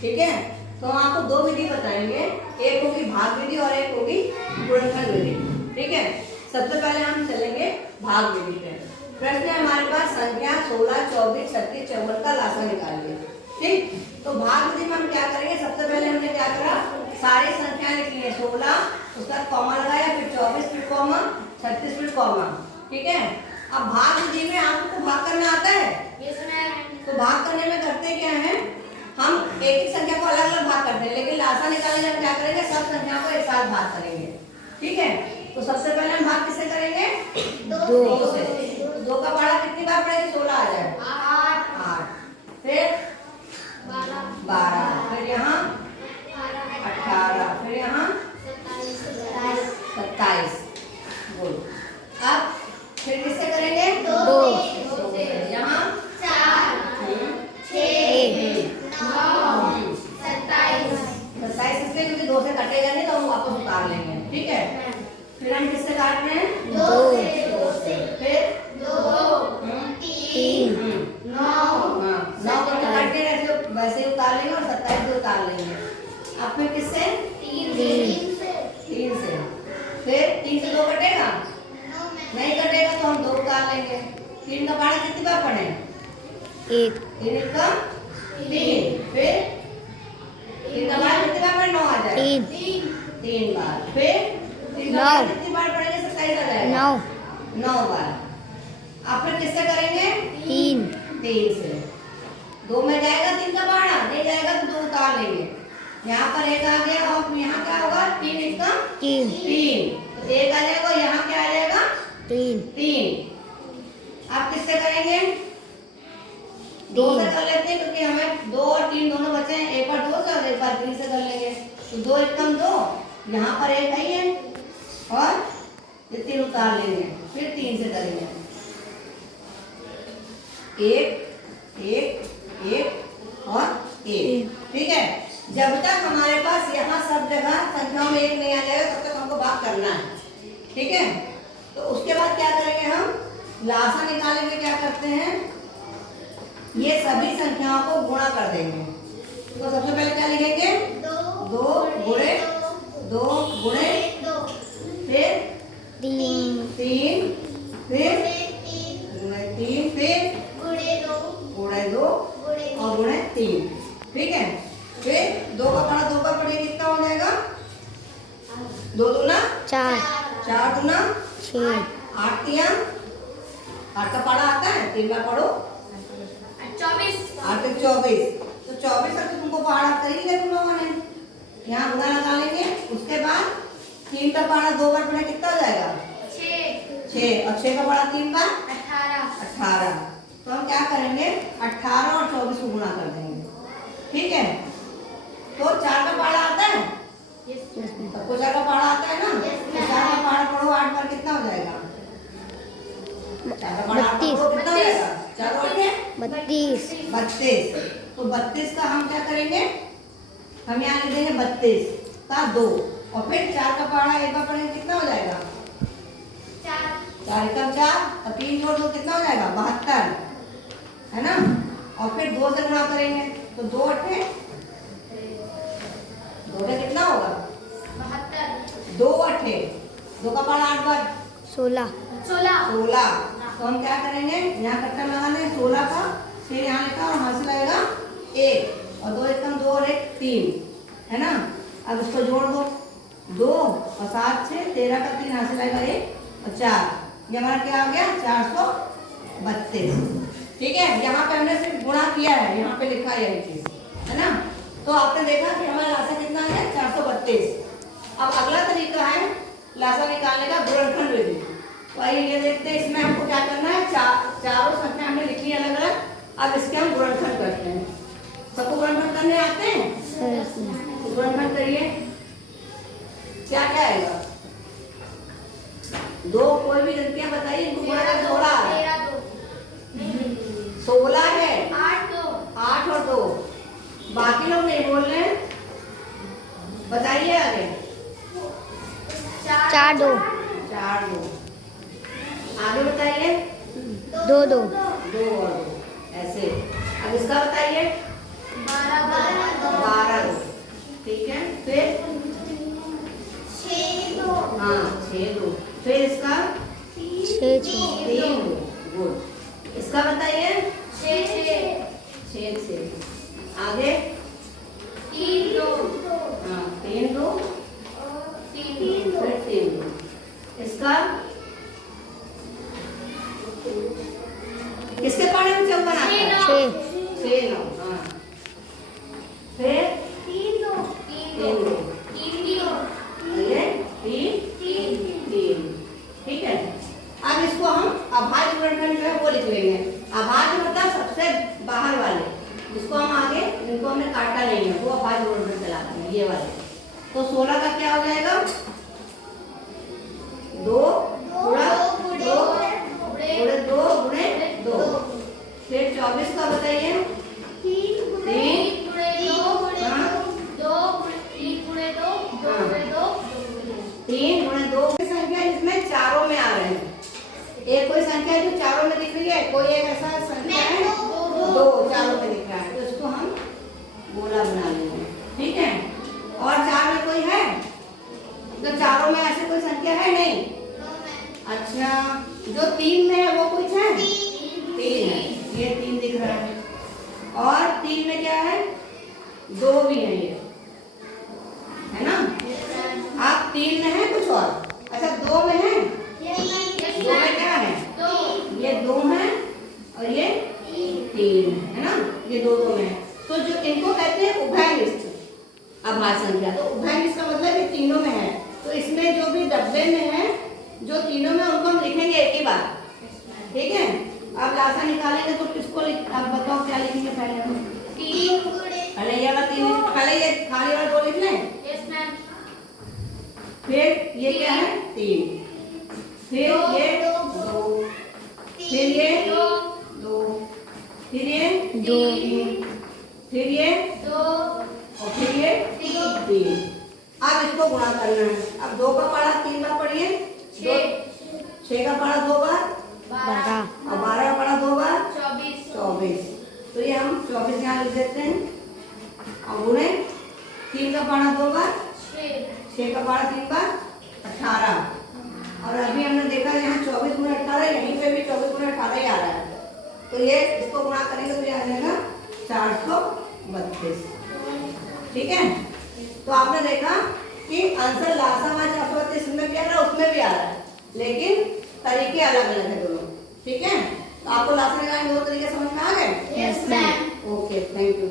ठीक है। तो हम आपको दो विधि बताएंगे, एक होगी भाग विधि और एक होगी गुणनखंड विधि। ठीक है, सबसे पहले हम चलेंगे भाग विधि पे। प्रश्न है हमारे पास संख्या 16, 24, 36, 54 का लासा निकालिए। ठीक, तो भाग विधि में हम क्या करेंगे, सबसे पहले हमने क्या करा, सारी संख्या लिखी है। 16 उसका कॉमा लगाया, फिर 24 फिर कॉमा, 36 फिर कॉमा। ठीक है, अब भाग विधि में आपको भाग करना आता है? तो भाग करने में करते क्या है, हम एक एक संख्या को अलग अलग भाग करते हैं, लेकिन लासा निकालने में हम क्या करेंगे, सब संख्या को एक साथ भाग करेंगे। ठीक है, तो सबसे पहले हम भाग किससे करेंगे, 2 से। 2 का पहाड़ा कितनी बार पड़ेगी, 16 आ जाए, 8, फिर 12, फिर यहाँ 18, फिर यहाँ 27। बोलो अब फिर किससे करेंगे, 2 से। यहाँ 4, 6, 9, 27 इसलिए क्योंकि 2 से कटेगा नहीं, तो हम वापस उतार लेंगे। ठीक है, फिर हम किससे काट रहे हैं, 2 से, फिर 2, 3, 9 करके काटते हैं, वैसे ही उतार लेंगे और 27 भी उतार लेंगे। अब फिर किससे, 3 से, फिर 3 से 2 कटेगा नहीं, कटेगा तो हम 2 उतार लेंगे। 3 का पहाड़ा कितनी बार पढ़े, 1, 3 का 3, फिर 3 का पहाड़ा कितनी बार पढ़े, 9 आ जाए, 3 बार, फिर 3 का पहाड़ा कितनी बार पढ़ेंगे, 27 आ जाएगा, 9 बार। अब फिर किससे करेंगे, 3 से। 2 में जाएगा 3 का पहाड़ा, नहीं जाएगा तो 2 उतार लेंगे। यहाँ पर 1 आ गया और यहाँ क्या होगा, 3 1 का 3, तो 1 आ जाएगा, यहाँ क्या आ जाएगा, 3। आप किससे करेंगे, 2 से कर लेते हैं, क्योंकि हमें 2 और 3 दोनों बचे हैं, एक बार 2 से और एक बार 3 से कर लेंगे। तो 2 एकम 2, यहाँ पर 1 है और ये 3 उतार लेंगे, फिर 3 से करेंगे, 1 और 1। ठीक है, जब तक हमारे पास यहाँ सब जगह संख्याओं में 1 नहीं आ जाएगा, तब तक हमको भाग करना है। ठीक है, तो उसके बाद क्या करेंगे, हम लासा निकालने में क्या करते हैं, ये सभी संख्याओं को गुणा कर देंगे। तो सबसे पहले क्या लिखेंगे, 2 गुणे 2 गुणे, फिर 3, फिर गुणे 3, फिर गुणे 2 और गुणे 3। ठीक है, फिर 2 का पहाड़ा 2 बार पढ़ेंगे, कितना हो जाएगा, 2 दूना 4, 4 दूना 6, 8 तिया 8 का पहाड़ा आता है, 3 बार पढ़ो, 8 तक 24। तो 24 तक तुमको पहाड़ा कर ही लिया तुम लोगों ने, यहाँ गुना लगा लेंगे। उसके बाद 3 का पहाड़ा 2 बार पढ़े, कितना हो जाएगा, 6, और 6 का पहाड़ा 3 बार 18। तो हम क्या करेंगे, 18 और 24 को गुणा कर देंगे। ठीक है, तो 4 का पहाड़ा आता है, सबको 4 का पहाड़ा आता है ना, तो 4 का पहाड़ा पढ़ो, 8 बार कितना हो जाएगा, 4 का पहाड़ा कितना हो जाएगा, 4 और 32। तो 32 का हम क्या करेंगे, हम यहाँ लिख देंगे 32 का 2, और फिर 4 का पहाड़ा एक बार पढ़ेंगे, कितना हो जाएगा, 4 का 4 और 3 जोड़ 2 कितना हो जाएगा, 72, है ना। और फिर 2 से गुणा करेंगे, तो 2 अठे 2 का कितना होगा, 2 अठे 2 का पहाड़ा 8 बार 16। तो हम क्या करेंगे, यहाँ कट्टा लगाना है 16 का, फिर यहाँ लिखा और यहाँ से लगेगा 1 और 2 एकम 2 और 1 3, है ना। अब इसको जोड़ दो, 2 और 7 से 13 का 3, यहाँ से लगेगा 1 और 4, ये हमारा क्या हो गया, 432। ठीक है, यहाँ पे हमने सिर्फ गुणा किया है, यहाँ पे लिखा है यही चीज, है ना। तो आपने देखा कि हमारा लासा कितना है, 432। अब अगला तरीका है लासा निकालने का, गुणनखंड विधि। तो आइए ये देखते हैं, इसमें हमको क्या करना है, चारों संख्या हमने लिखी है अलग अलग, अब इसके हम गुणनखंड करते हैं। सबको गुणनखंड करने आते हैं, तो गुणनखंड करिए, क्या क्या आएगा, 2 कोई भी संख्या बताइए, इनको गुणा कर 16 है, 8 और 2, बाकी लोग नहीं बोल रहे हैं, बताइए आगे, 4 2 आगे बताइए, 2 2 2 और 2 ऐसे। अब इसका बताइए, 12 12 1 से आगे 3 2 हाँ 3 2 3 फिर 3 2 इसका किसके पानी में चौवन आता है 6 6 9 हाँ फिर 3 2 3 2 ये 3 3 3 ठीक है। अब इसको हम अभाज्य गुणनखंड जो है वो लिख लेंगे। अभाज्य मतलब सबसे बाहर वाले जिसको हम आगे इनको हमने काटा नहीं है वो अभाज्य गुणनखंड कहलाते हैं ये वाले। तो 16 का क्या हो जाएगा 2 गुणा 2 गुणे 2 गुणे 2 फिर 24 का बताइए 3 गुणे 2 गुणे 2 गुणे 2 3 गुणे 2 संख्या जिसमें चारों में आ रहे हैं। एक कोई संख्या है जो चारों में दिख रही है, कोई एक ऐसा संख्या है दो चारों में दिख रहा है, तो इसको हम गोला बना लेंगे। ठीक है। और 4 में कोई है तो चारों में ऐसे कोई संख्या है नहीं। अच्छा जो 3 में है वो कुछ है 3 है, ये 3 दिख रहा है। और 3 में क्या है 2 भी है ये है ना। आप 3 में है कुछ और अच्छा 2 में है 2 में क्या है ये 2 है और ये 3 है ना, ये 2 2 में है। तो जो इनको कहते हैं उभयनिष्ठ अभाज्य संख्या। तो उभयनिष्ठ का मतलब ये तीनों में है। तो इसमें जो भी डब्बे में है जो तीनों में उनको हम लिखेंगे एक ही बार। ठीक है। आप लासा निकालेंगे तो किसको आप बताओ क्या लिखेंगे पहले हम 3 गुणे पहले ये वाला 3 पहले ये खाली वाला 2 लिख लें। यस मैम फिर ये क्या है 3 फिर ये 2 फिर ये 2 फिर ये 2 फिर ये 2 और फिर ये 3। अब इसको गुणा करना है। अब 2 का पढ़ा 3 बार पढ़िए 6 का पढ़ा 2 बार 12 और 12 का पढ़ा 2 बार 24 तो ये हम 24 यहाँ लिख देते हैं। और गुणे 3 का पढ़ा 2 बार 6 का पढ़ा 3 बार 18। और अभी हमने देखा यहाँ 24 गुणे 18 यहीं पे भी 24 गुणे 18 ही आ रहा है। तो ये इसको गुणा करेंगे तो ये आ जाएगा 432। ठीक है। तो आपने देखा कि आंसर लासा में 432 में भी आ रहा है उसमें भी आ रहा है, लेकिन तरीके अलग अलग है दोनों। ठीक है। तो आपको लासा निकालने 2 तरीके समझ में आ गए। Yes ma'am okay thank you.